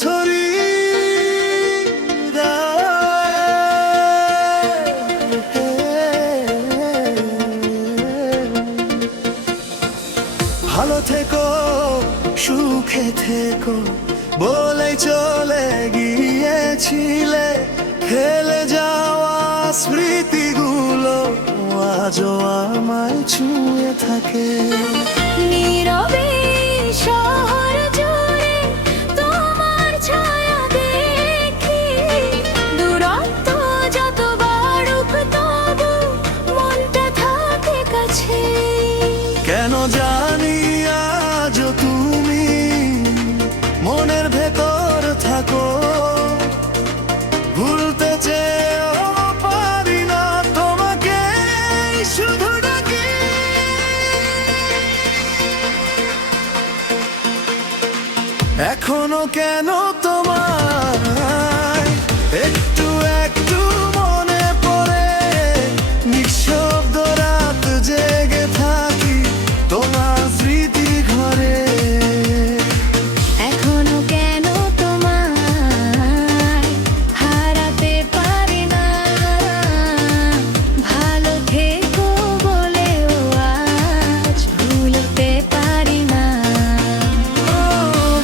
ছড়ি ভালো থেকো, সুখে থেকো বলে চলে গিয়েছিলে। ফেলে যাওয়া স্মৃতিগুলো আজও আমায় ছুঁয়ে থাকে। নীরবে শহর জুড়ে তোমার ছায়া দেখি, দূরত্ব যত বাড়ুক তবু মনটা থাকে কাছে। কেন জানি আজও তুমি মনের ভেতর থাকো, ভুলতে চেয়েও পারি না তোমাকে শুধু ডাকি। এখনো কেন তোমায় একটু একটু মনে পড়ে, নিঃশব্দ রাত জেগে থাকি তোমার স্মৃতি ঘরে। এখনো কেন তোমায় হারাতে পারি না, ভালো থেকো বলেও আজ ভুলতে পারি না।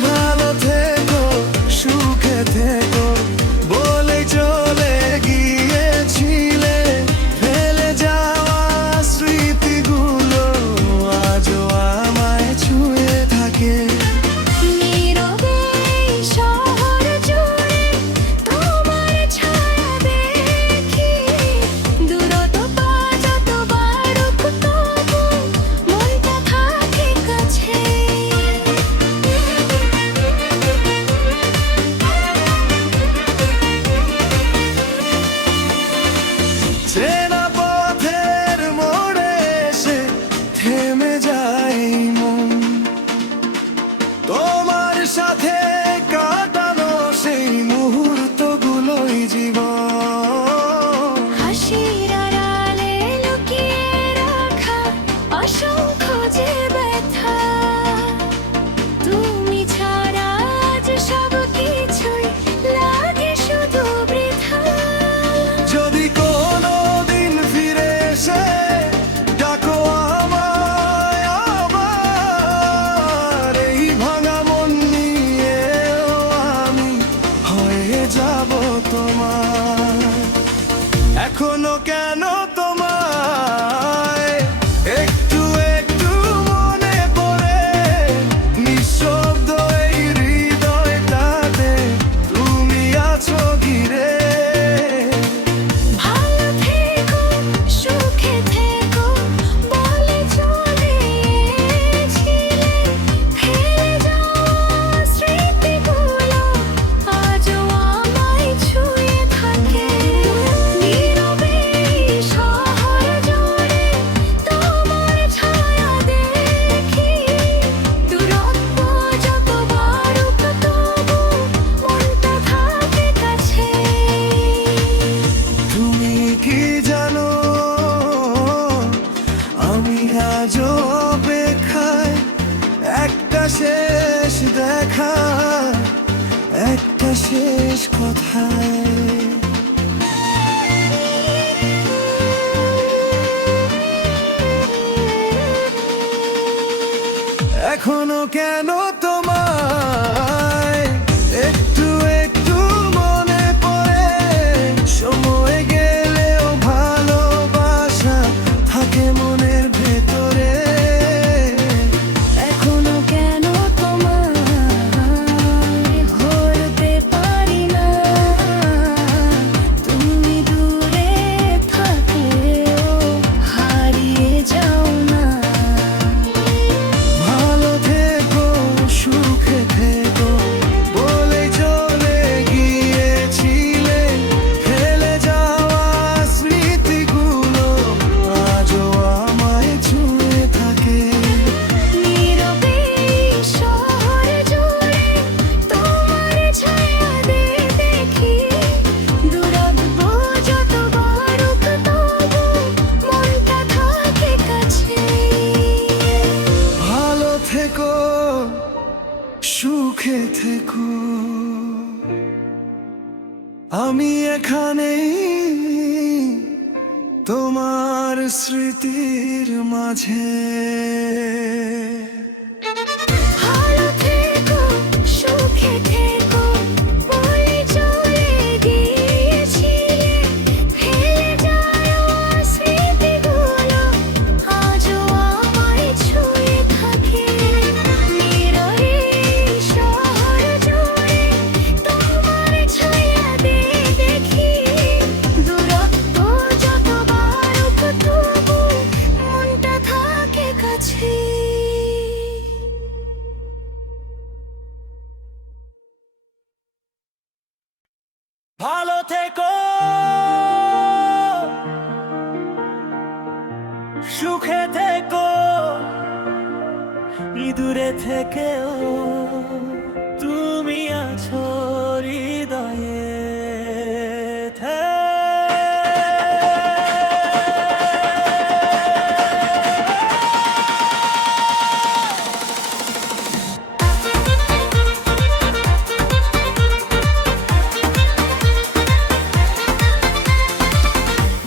ভালো থেকো, সুখে থেকো বলে চলে গিয়েছিলে। ফেলে যাওয়া স্মৃতিগুলো আজও আমায় ছুঁয়ে থাকে। নীরবে শহর জুড়ে তোমার ছায়া দেখি, দূরত্ব যত বাড়ুক তবু মনটা থাকে কাছে। চেনা পথের মোড়ে এসে থেমে যায় মন, তোমার সাথে কাটানো সেই মুহূর্তগুলোই জীবন। হাসির আড়ালে লুকিয়ে রাখা অসংখ্য যে ব্যথা, তুমি ছাড়া আজ সব কিছুই লাগে শুধু বৃথা। যদি কোনো দিন ফিরে এসে ডাকো আমায় আবার, এই ভাঙা মন নিয়েও আমি হয়ে যাব তোমার। এখনো কেন তোমায় একটু একটু মনে পড়ে, নিঃশব্দ এই হৃদয়টাতে তুমি আছো ঘিরে। ভালো থেকো, সুখে থেকো বলে চলে গিয়েছিলে। ফেলে যাওয়া স্মৃতিগুলো আজও আমায় ছুঁয়ে থাকে। নীরবে শহর জুড়ে তোমার ছায়া দেখি, দূরত্ব যত বাড়ুক তবু মনটা থাকে কাছে। তুমি কি জানো আমি আজও অপেক্ষায়, একটা শেষ দেখা, একটা শেষ কথায়। এখনো কেন তোমায় একটু একটু মনে পড়ে, সময় গেলেও ভালোবাসা থাকে মনের ভেতরে। এখনো কেন তোমায় ভুলতে পারি না, তুমি দূরে থাকলেও হারিয়ে যাও না। ভালো থেকো, সুখে থেকো বলে চলে গিয়েছিলে। ফেলে যাওয়া স্মৃতিগুলো আজও আমায় ছুঁয়ে থাকে। নীরবে শহর জুড়ে তোমার ছায়া দেখি, দূরত্ব যত বাড়ুক তবু মনটা থাকে কাছে। ভালো থেকো, সুখে থেকো। আমি এখানেই তোমার স্মৃতির মাঝে। ভালো থেকো, সুখে থেকো, বলে চলে গিয়েছিলে, ফেলে যাওয়া স্মৃতিগুলো আজও আমায় ছুঁয়ে থাকে। নীরবে শহর জুড়ে তোমার ছায়া দেখি, দূরত্ব যত বাড়ুক তবু মনটা থাকে কাছে। ভালো থেকো, সুখে থেকো, দূরে থেকেও তুমি আছো হৃদয়ে।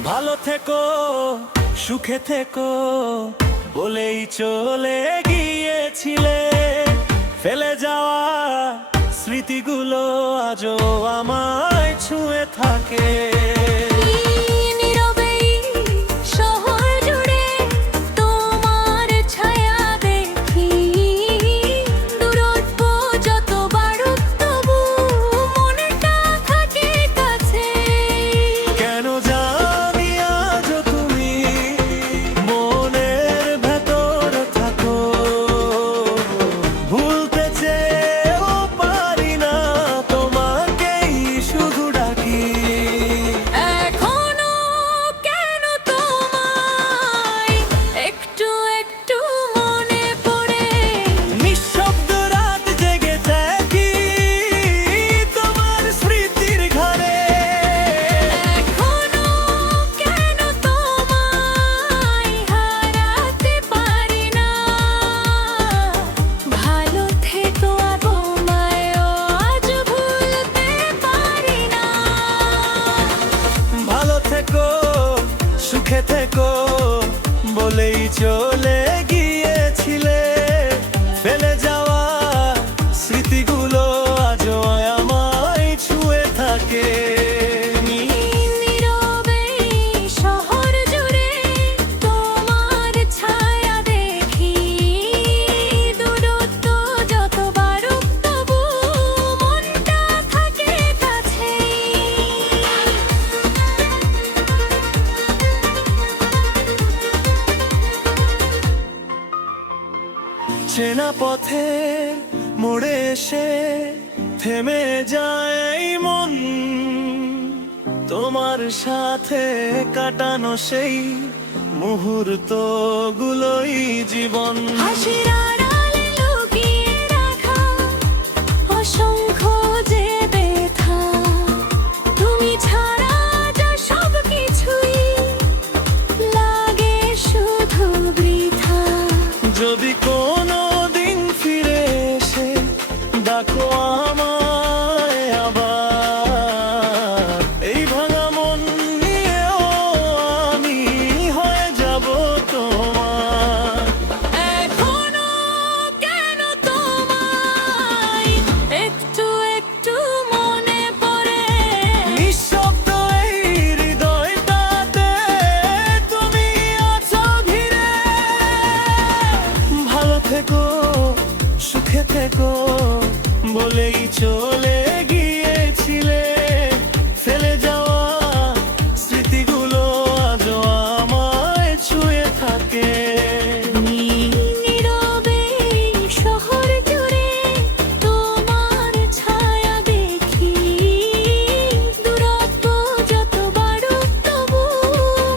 ভালো থেকো, সুখে থেকো, বলেই চলে গিয়েছিলে, ফেলে যাওয়া স্মৃতিগুলো আজও আমায় ছুঁয়ে থাকে। নীরবেই শহর জুড়ে তোমার ছায়া দেখি, দূরত্ব যত বাড়ুক তবু মনটা থাকে কাছে। কেন জানি আজও তুমি মনের ভেতর থাকো, ভুলতে চেয়েও পারি না তোমাকেই শুধু ডাকি। এখনো কেন তোমায় একটু একটু মনে পড়ে, নিঃশব্দ রাত জেগে থাকি তোমার স্মৃতির ঘরে। এখনো কেন তোমায় হারাতে পারি না। ভালো থেকো তোমায়ও আজ ভুলতে পারি না। ভালো থেকো, সুখে থেকো, বলেই চলে গিয়েছিলে, ফেলে যাওয়া স্মৃতিগুলো আজও আমায় ছুঁয়ে থাকে। নীরবে শহর জুড়ে তোমার ছায়া দেখি, দূরত্ব যত বাড়ুক তবু মনটা থাকে কাছে। চেনা পথে মোড়ে এসে থেমে যায় এই মন, তোমার সাথে কাটানো সেই মুহূর্তগুলোই জীবন। হাসির আড়ালে লুকিয়ে রাখা অসংখ্য যে ব্যথা, তুমি ছাড়া যা সব কিছুই লাগে শুধু বৃথা। যদি কোনো দিন ফিরে এসে ডাকো আমায় আবার, এই ভাঙা মন নিয়েও আমি হয়ে যাব তোমার। এখনো কেন তোমায় একটু একটু মনে পড়ে, নিঃশব্দ এই হৃদয়টাতে তুমি আছো ঘিরে। ভালো থেকো, সুখে থেকো, বলেই চলে গিয়েছিলে, ফেলে যাওয়া স্মৃতিগুলো আজও আমায় ছুঁয়ে থাকে। নীরবে শহর জুড়ে তোমার ছায়া দেখি, দূরত্ব যত বাড়ুক তবু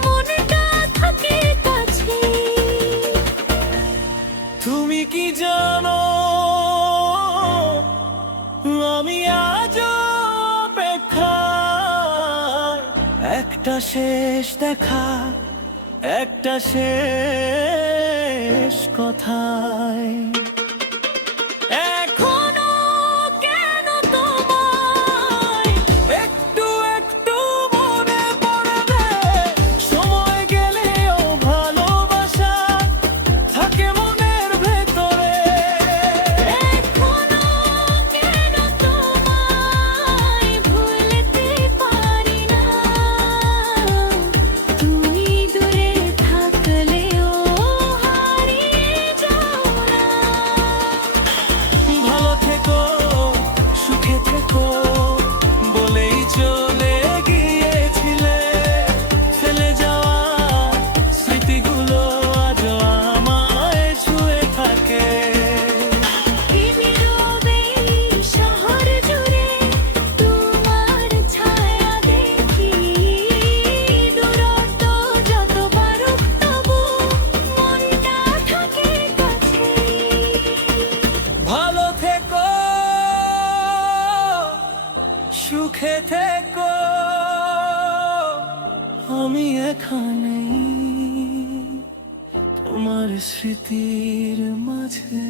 মনটা থাকে কাছে। তুমি কি জানো আমি আজও অপেক্ষায়, একটা শেষ দেখা, একটা শেষ কথায়। এখনো কেন তোমায় একটু সুখে থেকো, আমি এখানেই তোমার স্মৃতির মাঝে।